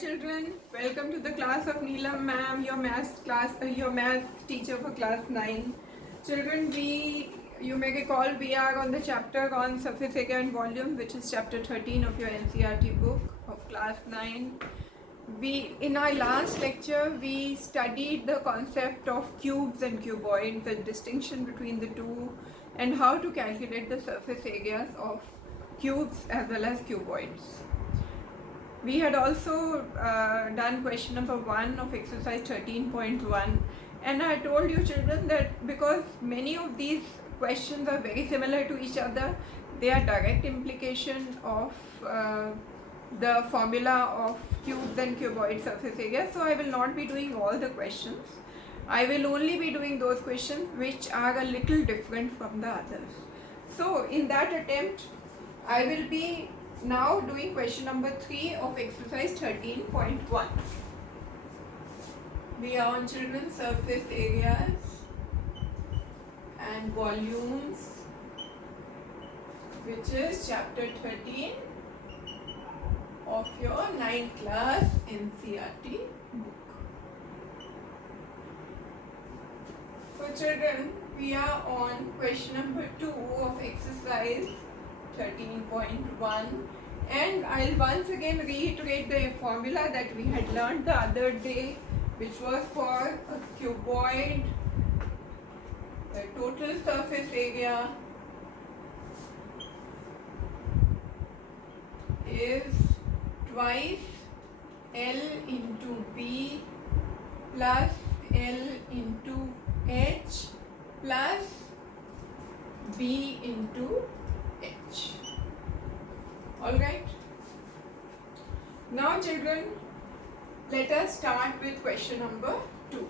children, welcome to the class of Neelam ma'am, your math teacher for class 9. Children, you may recall we are on the chapter on surface area and volume, which is chapter 13 of your NCERT book of class 9. In our last lecture, we studied the concept of cubes and cuboids, the distinction between the two, and how to calculate the surface areas of cubes as well as cuboids. We had also done question number 1 of exercise 13.1, and I told you children that because many of these questions are very similar to each other, they are direct implication of the formula of cubes and cuboid surface area. So I will not be doing all the questions. I will only be doing those questions which are a little different from the others. So in that attempt, I will be now doing question number 3 of exercise 13.1. We are on children's surface areas and volumes, which is chapter 13 of your 9th class NCERT book. So children, we are on question number 2 of exercise 13.1, and I'll once again reiterate the formula that we had learned the other day, which was for a cuboid, the total surface area is twice L into B plus L into H plus B into H. Alright. Now children, let us start with question number 2.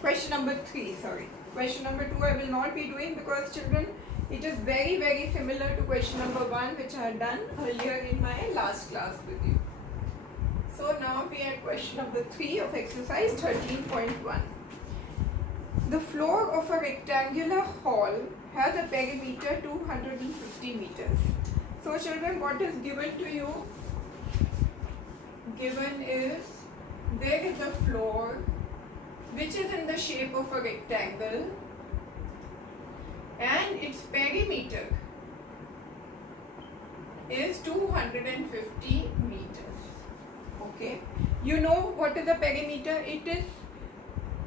Question number 3, sorry. Question number 2 I will not be doing because children, it is very similar to question number 1 which I had done earlier in my last class with you. So now we are at question number 3 of exercise 13.1. The floor of a rectangular hall has a perimeter 250 meters. So children, what is given to you? Given is there is a floor which is in the shape of a rectangle and its perimeter is 250 meters. Okay, you know what is the perimeter? It is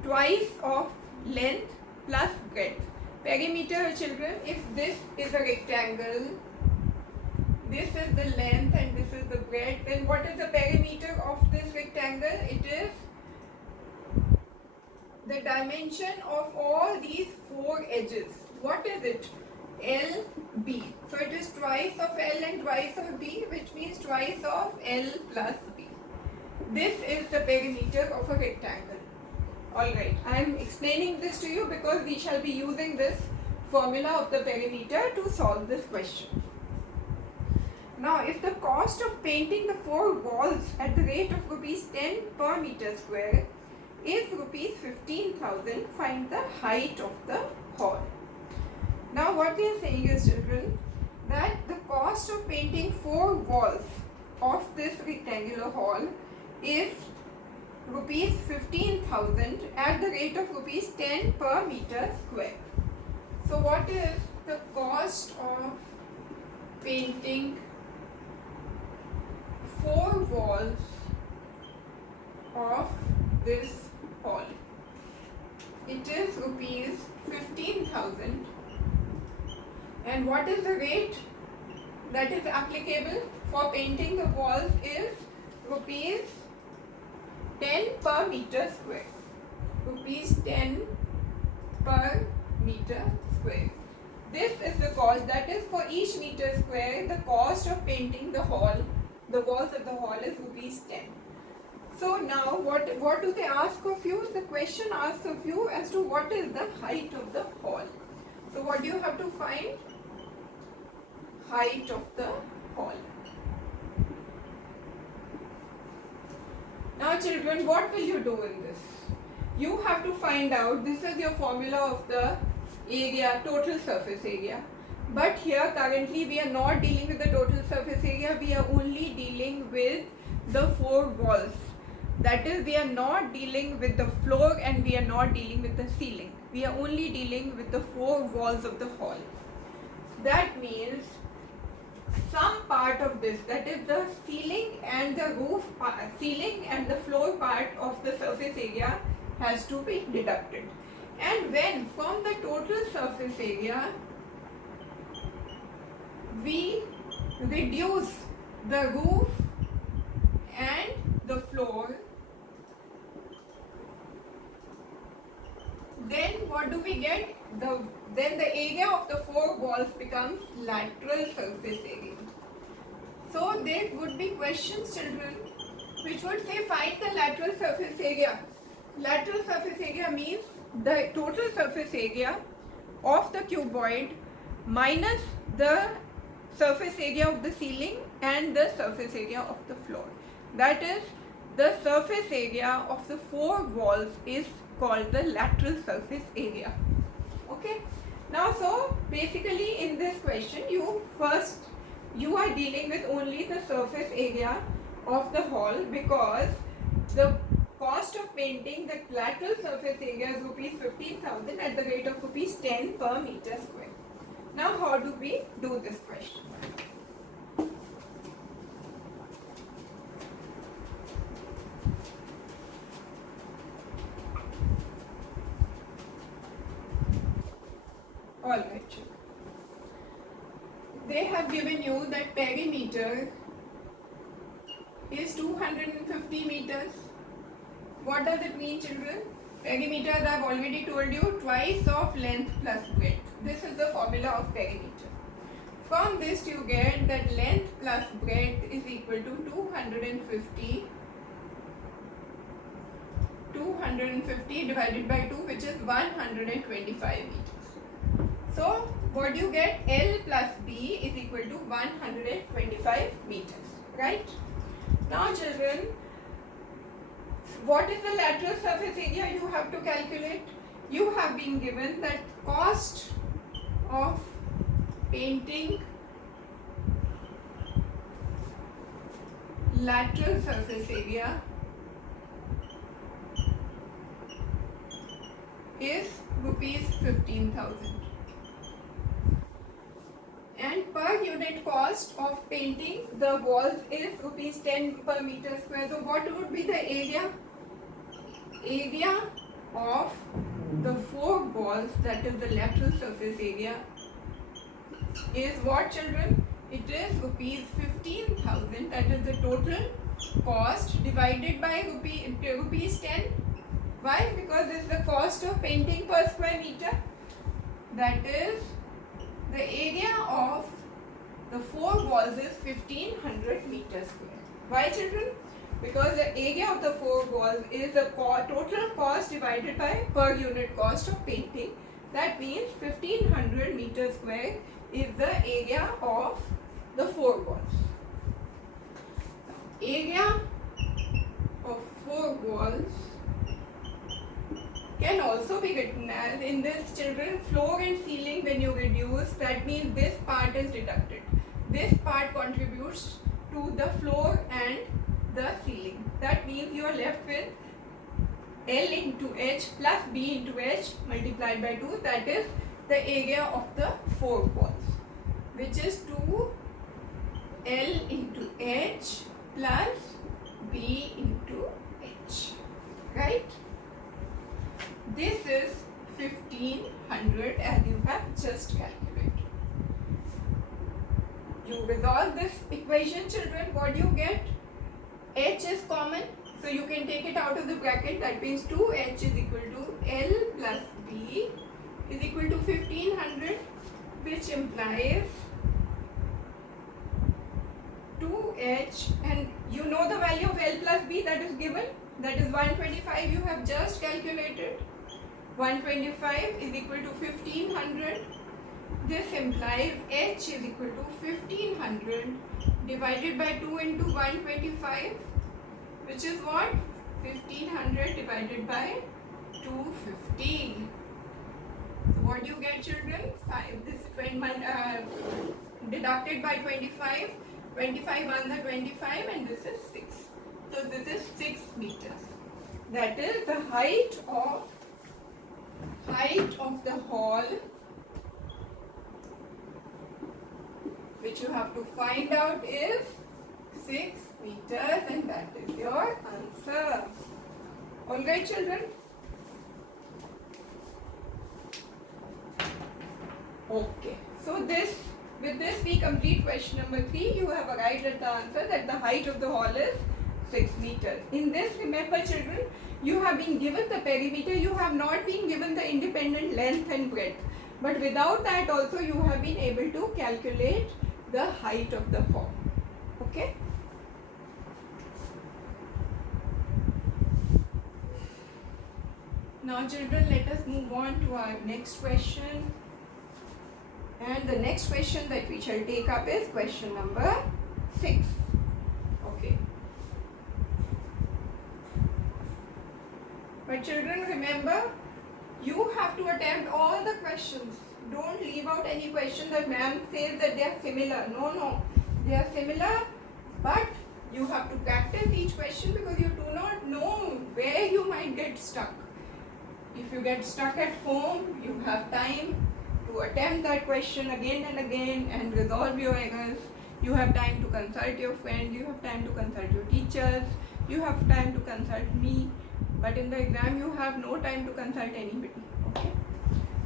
twice of length plus breadth. Perimeter, children, if this is a rectangle, this is the length and this is the breadth, then what is the perimeter of this rectangle? It is the dimension of all these 4 edges. What is it? LB. So it is twice of L and twice of B, which means twice of L plus B. This is the perimeter of a rectangle. Alright, I am explaining this to you because we shall be using this formula of the perimeter to solve this question. Now, if the cost of painting the 4 walls at the rate of rupees 10 per meter square is rupees 15,000, find the height of the hall. Now, what we are saying is, children, that the cost of painting 4 walls of this rectangular hall is rupees 15,000 at the rate of rupees 10 per meter square. So what is the cost of painting 4 walls of this hall? It is rupees 15,000. And what is the rate that is applicable for painting the walls is rupees 10 per meter square. Rupees 10 per meter square. This is the cost, that is for each meter square, the cost of painting the hall, the walls of the hall is rupees 10. So now what do they ask of you? The question asks of you as to what is the height of the hall. So what do you have to find? Height of the hall. Now children, what will you do in this? You have to find out, this is your formula of the area, total surface area. But here currently we are not dealing with the total surface area, we are only dealing with the four walls. That is, we are not dealing with the floor and we are not dealing with the ceiling. We are only dealing with the four walls of the hall. That means some part of this, that is the ceiling and the roof part, ceiling and the floor part of the surface area, has to be deducted. And when from the total surface area we reduce the roof and the floor, then what do we get? Then the area of the four walls becomes lateral surface area. So there would be questions, children, which would say find the lateral surface area. Lateral surface area means the total surface area of the cuboid minus the surface area of the ceiling and the surface area of the floor. That is, the surface area of the four walls is called the lateral surface area. Okay. Now, so basically in this question, you are dealing with only the surface area of the hall, because the cost of painting the lateral surface area is rupees 15,000 at the rate of rupees 10 per meter square. Now, how do we do this question? Alright, children. They have given you that perimeter is 250 meters. What does it mean, children? Perimeters, I have already told you, twice of length plus breadth. This is the formula of perimeter. From this you get that length plus breadth is equal to 250 divided by 2, which is 125 meters. So what you get? L plus B is equal to 125 meters, right? Now children, what is the lateral surface area you have to calculate? You have been given that cost of painting lateral surface area is rupees 15,000. And per unit cost of painting the walls is rupees 10 per meter square. So what would be the area? Area of the four walls, that is the lateral surface area, is what, children? It is rupees 15,000. That is the total cost divided by rupees 10. Why? Because this is the cost of painting per square meter. That is, the area of the four walls is 1500 meters square. Why, children? Because the area of the four walls is the total cost divided by per unit cost of painting. That means 1500 meters square is the area of the four walls. Area of four walls can also be written as, in this, children, floor and ceiling when you reduce, that means this part is deducted. This part contributes to the floor and the ceiling. That means you are left with L into H plus B into H multiplied by 2. That is the area of the four walls, which is 2L into H plus B into H, right? This is 1500 as you have just calculated. You resolve this equation, children, what do you get? H is common, so you can take it out of the bracket. That means 2H is equal to L plus B is equal to 1500, which implies 2H, and you know the value of L plus B that is given, that is 125. You have just calculated. 125 is equal to 1500. This implies H is equal to 1500 divided by 2 into 125, which is what? 1500 divided by 250. So what do you get, children? 5. This is deducted by 25. 25 1 the 25, and this is 6. that is the height of the hall, which you have to find out is 6 meters, and that is your answer. Alright children? Okay, so with this we complete question number 3. You have arrived at the answer that the height of the hall is 6 meters. In this, remember children, you have been given the perimeter, you have not been given the independent length and breadth. But without that also you have been able to calculate the height of the hall. Okay? Now children, let us move on to our next question. And the next question that we shall take up is question number 6. Okay. But children, remember, you have to attempt all the questions. Don't leave out any question that ma'am says that they are similar. No. They are similar, but you have to practice each question because you do not know where you might get stuck. If you get stuck at home, you have time to attempt that question again and again and resolve your errors. You have time to consult your friend, you have time to consult your teachers, you have time to consult me, but in the exam you have no time to consult anybody. Okay?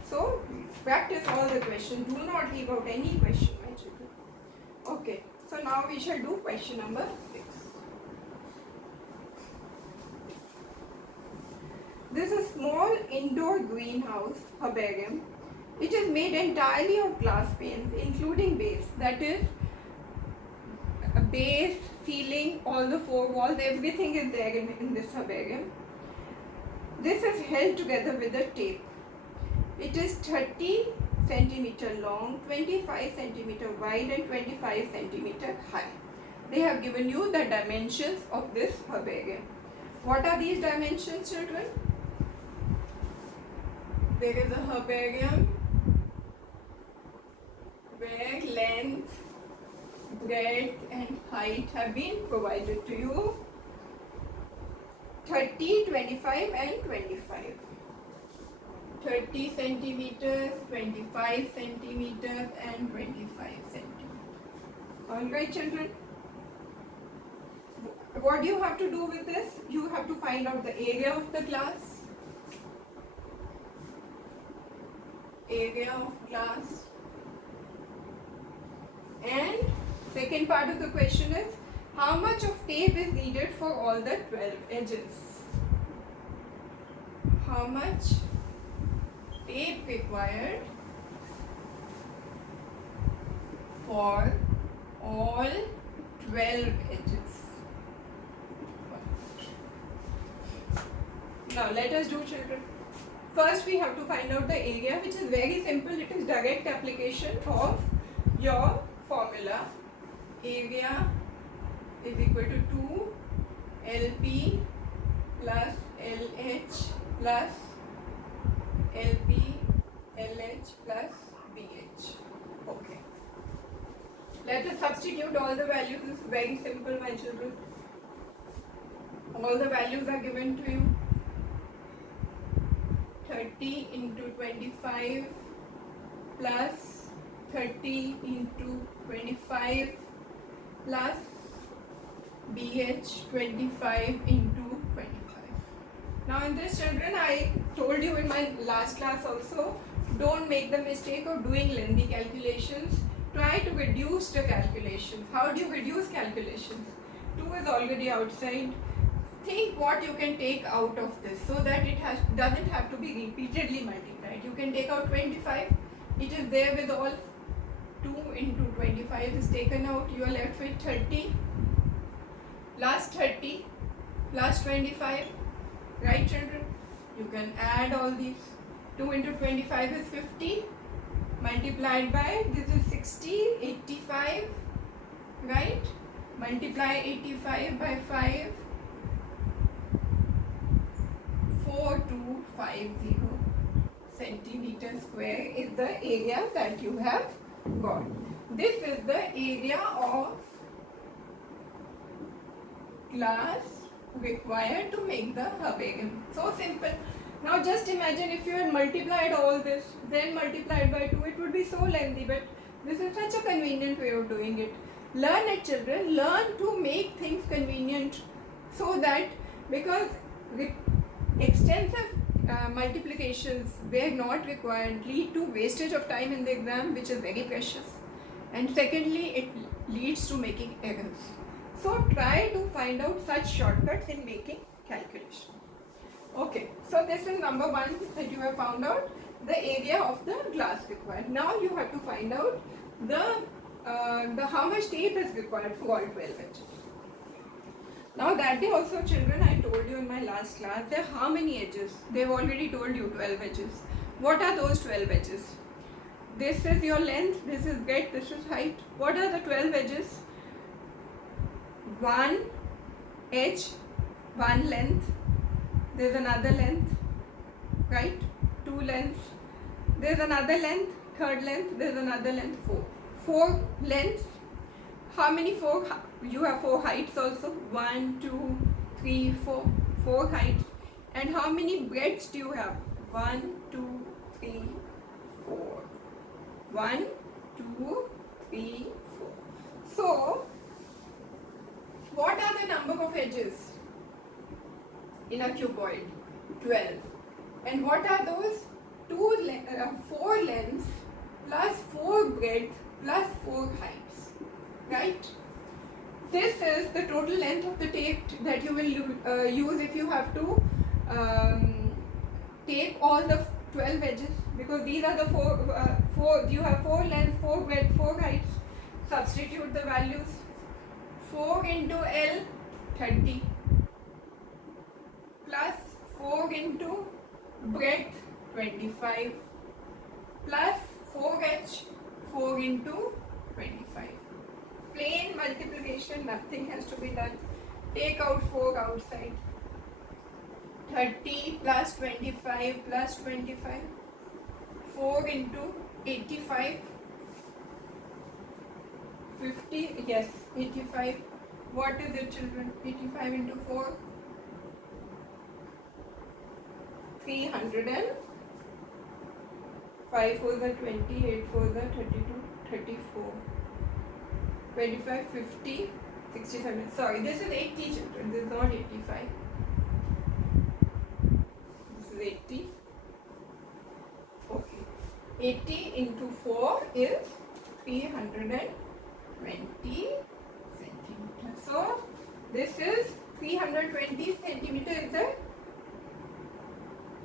So practice all the questions, do not leave out any question, my children. Okay, so now we shall do question number 6. This is a small indoor greenhouse herbarium. It is made entirely of glass panes, including base. That is, a base, ceiling, all the 4 walls, everything is there in this herbarium. This is held together with a tape. It is 30 centimeter long, 25 centimeter wide, and 25 centimeter high. They have given you the dimensions of this herbarium. What are these dimensions, children? There is a herbarium where length, breadth and height have been provided to you. 30, 25 and 25. 30 centimeters, 25 centimeters and 25 centimeters. Alright children. What do you have to do with this? You have to find out the area of the glass. Area of glass. And second part of the question is, how much of tape is needed for all the 12 edges? How much tape required for all 12 edges? Now let us do, children. First we have to find out the area, which is very simple. It is direct application of your formula. Area is equal to 2 LP plus LH plus LP LH plus BH. Okay. Let us substitute all the values. This is very simple, my children. All the values are given to you. 30 into 25 plus 30 into 25 plus BH 25 into 25. Now in this, children, I told you in my last class also, don't make the mistake of doing lengthy calculations. Try to reduce the calculations. How do you reduce calculations? 2 is already outside. Think what you can take out of this so that it doesn't have to be repeatedly multiplied. You can take out 25. It is there with all. 2 into 25 is taken out. You are left with 30 plus 30 plus 25. Right, children? You can add all these. 2 into 25 is 50. Multiplied by, this is 60, 85. Right? Multiply 85 by 5. 4250 centimeter square is the area that you have got. This is the area of glass required to make the herbarium. So simple. Now just imagine if you had multiplied all this, then multiplied by 2, it would be so lengthy, but this is such a convenient way of doing it. Learn it, children. Learn to make things convenient, so that, because extensive multiplications where not required lead to wastage of time in the exam, which is very precious, and secondly it leads to making errors. So try to find out such shortcuts in making calculation. Okay, so this is number 1 that you have found out, the area of the glass required. Now you have to find out the how much tape is required for all 12 edges. Now that day also, children, I told you in my last class, there are how many edges? They've already told you 12 edges. What are those 12 edges? This is your length, this is breadth, this is height. What are the 12 edges? One edge, one length, there's another length, right? Two lengths, there's another length, third length, there's another length, four lengths. How many four? You have 4 heights also. 1, 2, 3, 4. 4 heights. And how many breadths do you have? 1, 2, 3, 4. 1, 2, 3, 4. So, what are the number of edges in a cuboid? 12. And what are those? 4 lengths plus 4 breadth plus 4 heights. Right? This is the total length of the tape that you will use if you have to tape all the 12 edges, because these are the four. You have 4 lengths, 4 breadth, 4 heights. Substitute the values. 4 into L, 30, plus 4 into breadth, 25, plus 4H, 4 into 25. Plain multiplication, nothing has to be done. Take out 4 outside. 30 plus 25 plus 25. 4 into 85. 50, yes, 85. What is it, children? 85 into 4. 300 5 for the 20, 8 for the 32, 34. 25, 50, 67. Sorry, this is 80, children. This is not 85. This is 80. Okay. 80 into 4 is 320 centimeters. So, this is 320 centimeters is the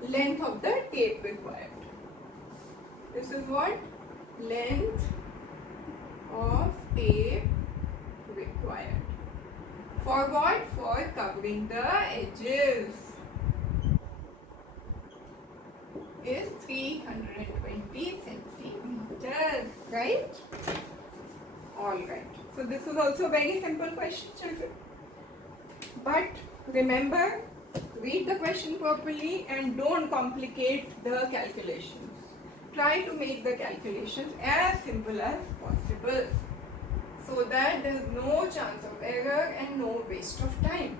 length of the tape required. This is what? Length of tape required. For what? For covering the edges. Is 320 centimeters. Right? Alright. So this is also a very simple question, children. But remember, read the question properly and don't complicate the calculations. Try to make the calculations as simple as possible, so that there is no chance of error and no waste of time.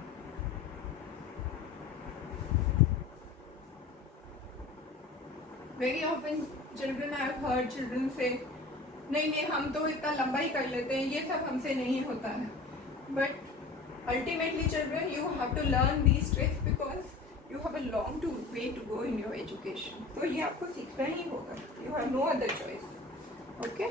Very often, children, I have heard children say, नहीं हम तो इतना लंबा ही कर लेते हैं, ये सब हमसे नहीं होता है. But ultimately, children, you have to learn these tricks because you have a long way to go in your education. So ये आपको सीखना ही होगा. You have no other choice. Okay?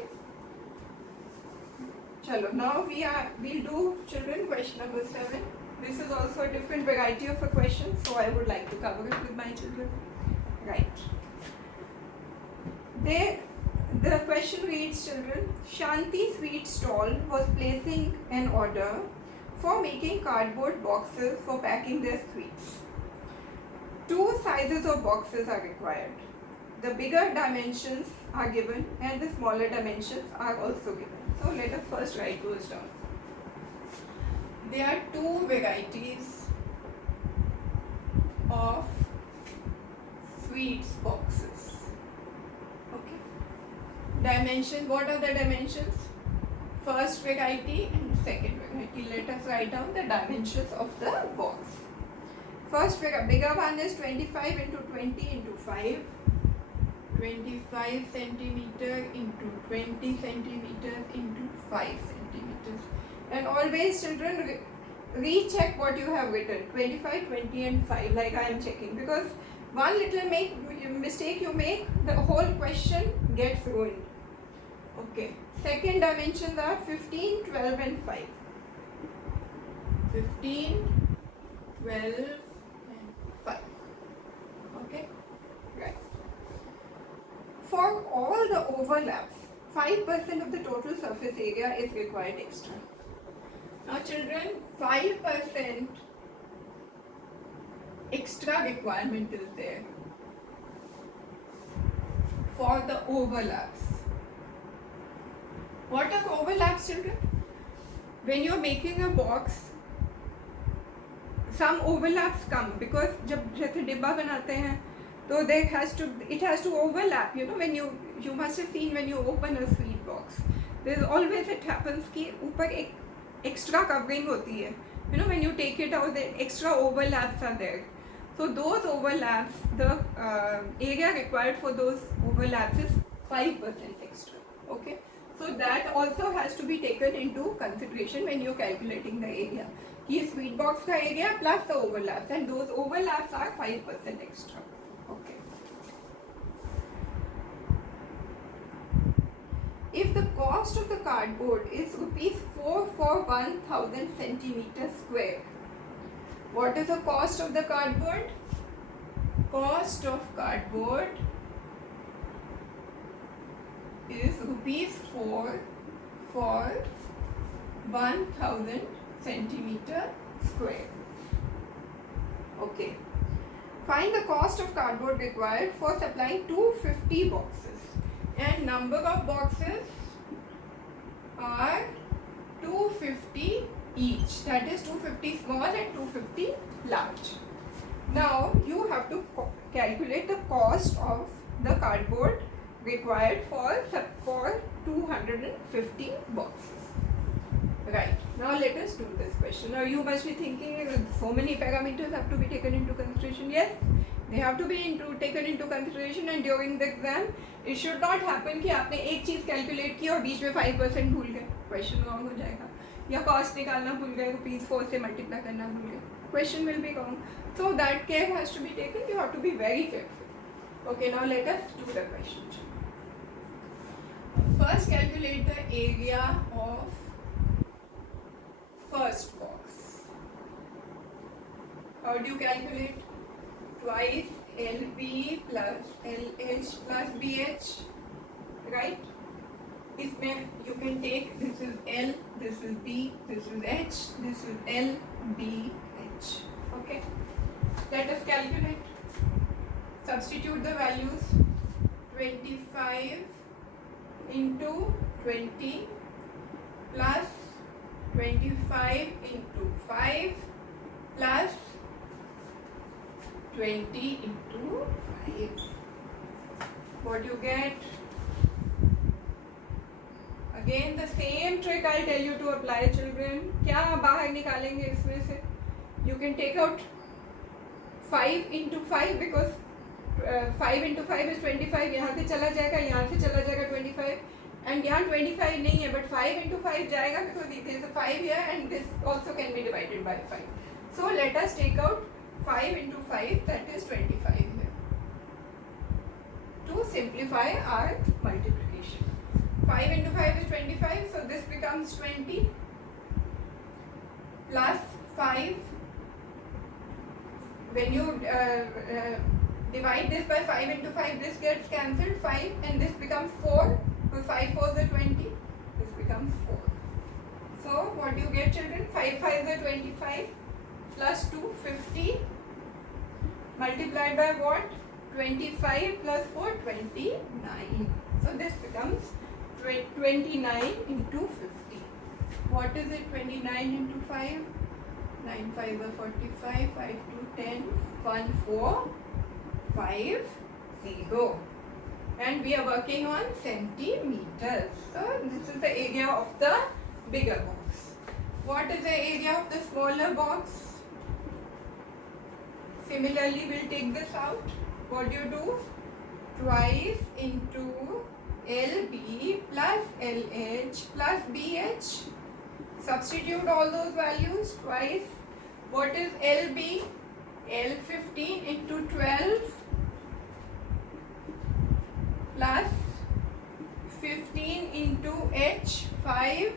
Chalo, now we'll do, children, question number 7. This is also a different variety of a question, so I would like to cover it with my children. Right. The question reads, children, Shanti Sweet Stall was placing an order for making cardboard boxes for packing their sweets. 2 sizes of boxes are required. The bigger dimensions are given and the smaller dimensions are also given. So let us first write those down. There are 2 varieties of sweets boxes. Okay. Dimension, what are the dimensions? First variety and second variety. Let us write down the dimensions of the box. First bigger one is 25 into 20 into 5. 25 centimeter into 20 centimeters into 5 centimeters. And always children recheck what you have written, 25, 20 and 5, like I am checking, because one little mistake you make, the whole question gets ruined. Okay, second dimensions are 15, 12 and 5. 15, 12 and 5. Okay, right. For all the overlaps, 5% of the total surface area is required extra. Now children, 5% extra requirement is there for the overlaps. What are overlaps, children? When you are making a box, some overlaps come because जब जैसे डिब्बा बनाते हैं तो it has to overlap, you know, when you must have seen when you open a sweet box, there's always, it happens कि ऊपर एक extra covering होती है, you know, when you take it out the extra overlaps are there. So those overlaps, the area required for those overlaps is 5% extra. Okay, so that also has to be taken into consideration when you're calculating the area. Ki sweet box ka area plus the overlaps, and those overlaps are 5% extra. Okay. If the cost of the cardboard is rupees 4 for 1000 centimeters square, what is the cost of the cardboard? Cost of cardboard is rupees 4 for 1000 centimeter square. Okay. Find the cost of cardboard required for supplying 250 boxes, and number of boxes are 250 each, that is 250 small and 250 large. Now you have to calculate the cost of the cardboard required for 250 boxes. Right, now let us do this question. Now you must be thinking, so many parameters have to be taken into consideration. Yes, they have to be taken into consideration, and during the exam it should not happen कि आपने एक चीज़ calculate की और बीच में 5% भूल गए, question wrong हो जाएगा, या कॉस्ट निकालना भूल गए, रुपीज़ 4 से मल्टीप्लाई करना भूल गए, question will be wrong. So that care has to be taken. You have to be very careful. Okay, now let us do the question. First, calculate the area of first box. How do you calculate? Twice LB plus LH plus BH, right? इसमें you can take, this is L, this is B, this is H, this is L, B, H. Okay. Let us calculate. Substitute the values. 25 into 20 plus 25 into 5 plus 20 into 5. What you get? Again the same trick I tell you to apply, children. क्या बाहर निकालेंगे इसमें से? You can take out 5 into 5 because 5 into 5 is 25. यहाँ से चला जाएगा, यहाँ से चला जाएगा 25, and यहाँ 25 नहीं है, but 5 into 5 जाएगा because there is a 5 here, and this also can be divided by 5. So let us take out 5 into 5, that is 25 here, to simplify our multiplication. 5 into 5 is 25, so this becomes 20 plus 5. When you divide this by 5 into 5, this gets cancelled, 5, and this becomes 4. So 5 4s are 20, this becomes 4. So what do you get, children? 5 5s are 25 plus 2, 50, multiplied by what? 25 plus 4, 29. So this becomes 29 into 50. What is it? 29 into 5? 9 5 are 45, 5 2 10, 1 4, 5 0. And we are working on centimeters. So this is the area of the bigger box. What is the area of the smaller box? Similarly, we'll take this out. What do? Twice into LB plus LH plus BH. Substitute all those values twice. What is LB? L15 into 12 plus 15 into H5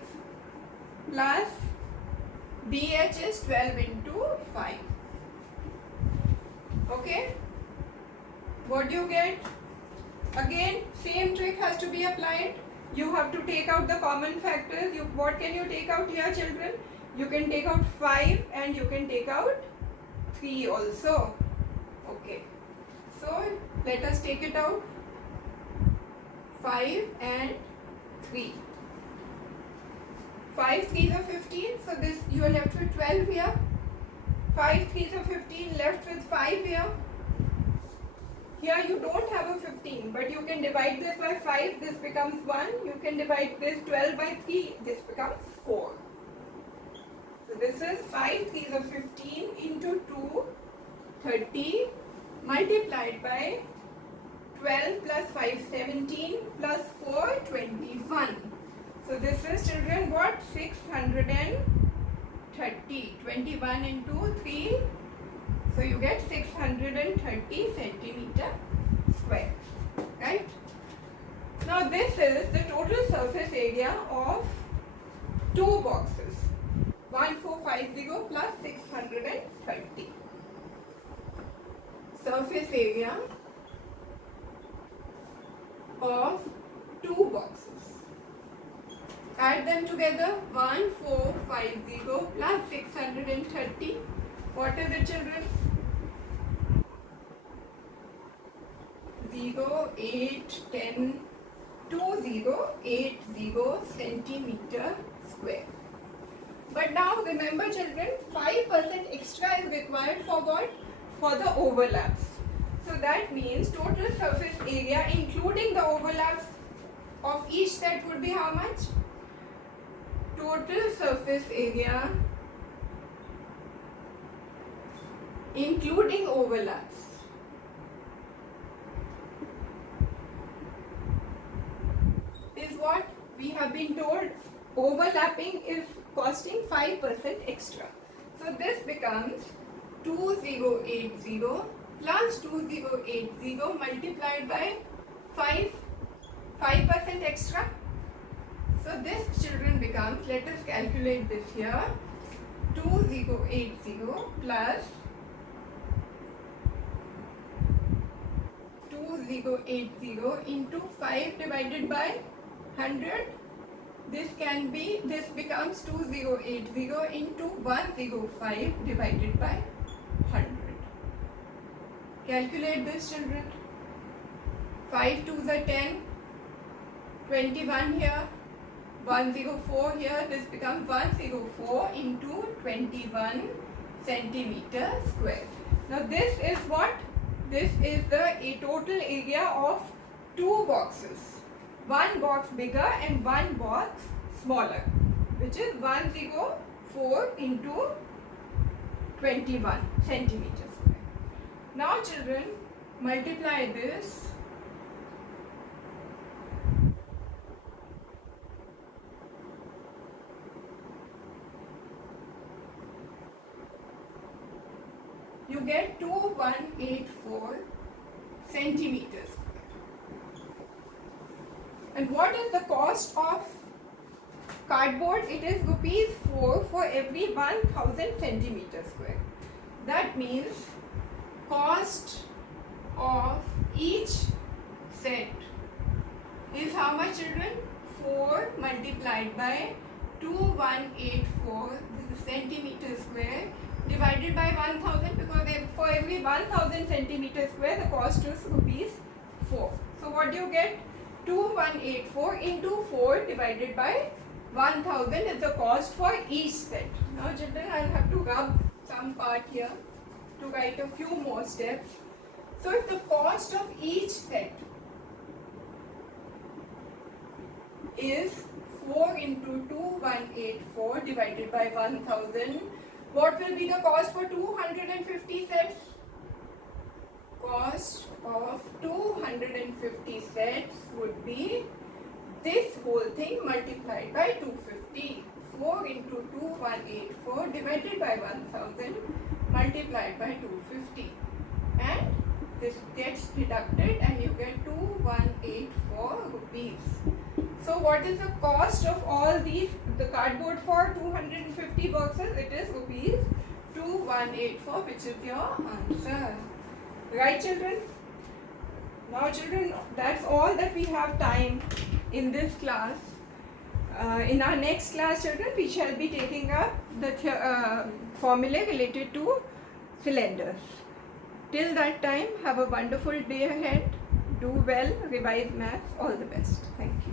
plus BH is 12 into 5. Okay? What do you get? Again, same trick has to be applied. You have to take out the common factors. What can you take out here, children? You can take out 5 and you can take out 3 also. Okay. So, let us take it out. 5 and 3. 5 3s are 15. So, this you are left with 12 here. 5 3s are 15, left with 5 here. Here you don't have a 15, but you can divide this by 5, this becomes 1. You can divide this 12 by 3, this becomes 4. So this is 5 3s are 15 into 2, 30, multiplied by 12 plus 5, 17, plus 4, 21. So this is, children, what? 630. 21 into 3. So you get 630 centimeter square, right? Now this is the total surface area of 2 boxes. 1450 plus 630. Surface area of 2 boxes. Add them together. 1450 plus 630. What is it, children? 0, 8, 10, 2080 centimeter square. But now remember, children, 5% extra is required for what? For the overlaps. So that means total surface area including the overlaps of each set would be how much? Total surface area including overlaps is what we have been told. Overlapping is costing 5% extra. So this becomes 2080 plus 2080 multiplied by 5% extra. So this, children, becomes, let us calculate this here, 2080 plus 2080 into 5 divided by 100. This becomes 2080 into 105 divided by 100. Calculate this, children. 5 2s are 10, 21 here, 104 here. This becomes 104 into 21 centimeter square. Now this is what? This is the total area of 2 boxes. One box bigger and one box smaller, which is 104 into 21 centimeters square. Now, children, multiply this. You get 2184 centimeters. And what is the cost of cardboard? It is rupees 4 for every 1000 centimeters square. That means cost of each set is how much, children? 4 multiplied by 2184, this is centimeter square, divided by 1000, because for every 1000 centimeter square the cost is rupees 4. So what do you get? 2184 into 4 divided by 1000 is the cost for each set. Now, children, I will have to rub some part here to write a few more steps. So if the cost of each set is 4 into 2184 divided by 1000, what will be the cost for 250 sets? cost of 250 sets would be this whole thing multiplied by 250. 4 into 2184 divided by 1000 multiplied by 250. And this gets deducted and you get 2184 rupees. So what is the cost of all these, the cardboard for 250 boxes? It is rupees 2184, which is your answer. Right, children? Now children, that's all that we have time in this class. In our next class, children, we shall be taking up the formulae related to cylinders. Till that time, have a wonderful day ahead. Do well, revise maths. All the best. Thank you.